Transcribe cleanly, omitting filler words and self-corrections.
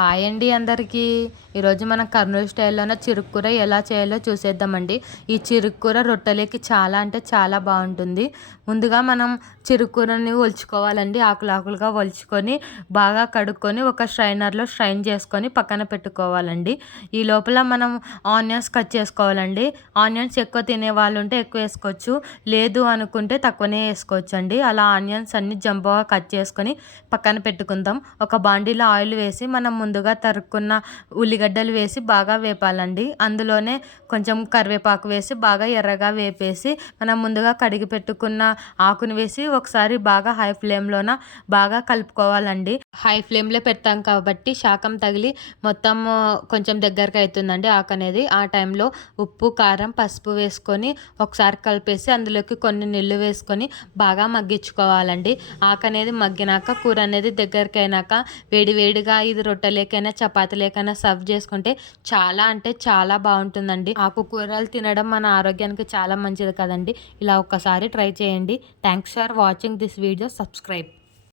Hi అండి అందరికీ. ఈరోజు మనం కర్నూలు స్టైల్లోనే చిరుకు కూర ఎలా చేయాలో చూసేద్దామండి. ఈ చిరుకు కూర రొట్టెలకి చాలా అంటే చాలా బాగుంటుంది. ముందుగా మనం చిరుకు కూరని ఒలుచుకోవాలండి. ఆకులుగా ఒలుచుకొని బాగా కడుక్కొని ఒక స్ట్రైనర్లో స్ట్రైన్ చేసుకొని పక్కన పెట్టుకోవాలండి. ఈ లోపల మనం ఆనియన్స్ కట్ చేసుకోవాలండి. ఆనియన్స్ ఎక్కువ తినే వాళ్ళు ఉంటే ఎక్కువ వేసుకోవచ్చు, లేదు అనుకుంటే తక్కువనే వేసుకోవచ్చు అండి. అలా ఆనియన్స్ అన్ని జంబోగా కట్ చేసుకొని పక్కన పెట్టుకుందాం. ఒక బాండీలో ఆయిల్ వేసి మనం ముందుగా తరుక్కున్న ఉల్లిగడ్డలు వేసి బాగా వేపాలండి. అందులోనే కొంచెం కరివేపాకు వేసి బాగా ఎర్రగా వేపేసి మనం ముందుగా కడిగి పెట్టుకున్న ఆకుని వేసి ఒకసారి బాగా హై ఫ్లేమ్లోన బాగా కలుపుకోవాలండి. హై ఫ్లేమ్లో పెట్టాం కాబట్టి శాకం తగిలి మొత్తం కొంచెం దగ్గరకు అవుతుందండి ఆకు అనేది. ఆ టైంలో ఉప్పు, కారం, పసుపు వేసుకొని ఒకసారి కలిపేసి అందులోకి కొన్ని నీళ్ళు వేసుకొని బాగా మగ్గించుకోవాలండి. ఆకు అనేది మగ్గినాక కూర అనేది దగ్గరికి అయినాక వేడివేడిగా ఇది రొట్టెలేకైనా చపాతీలేకైనా సర్వ్ చేసుకుంటే చాలా అంటే చాలా బాగుంటుందండి. ఆకుకూరలు తినడం మన ఆరోగ్యానికి చాలా మంచిది కదండి. ఇలా ఒక్కసారి ట్రై చేయండి. Thanks for watching this video. Subscribe.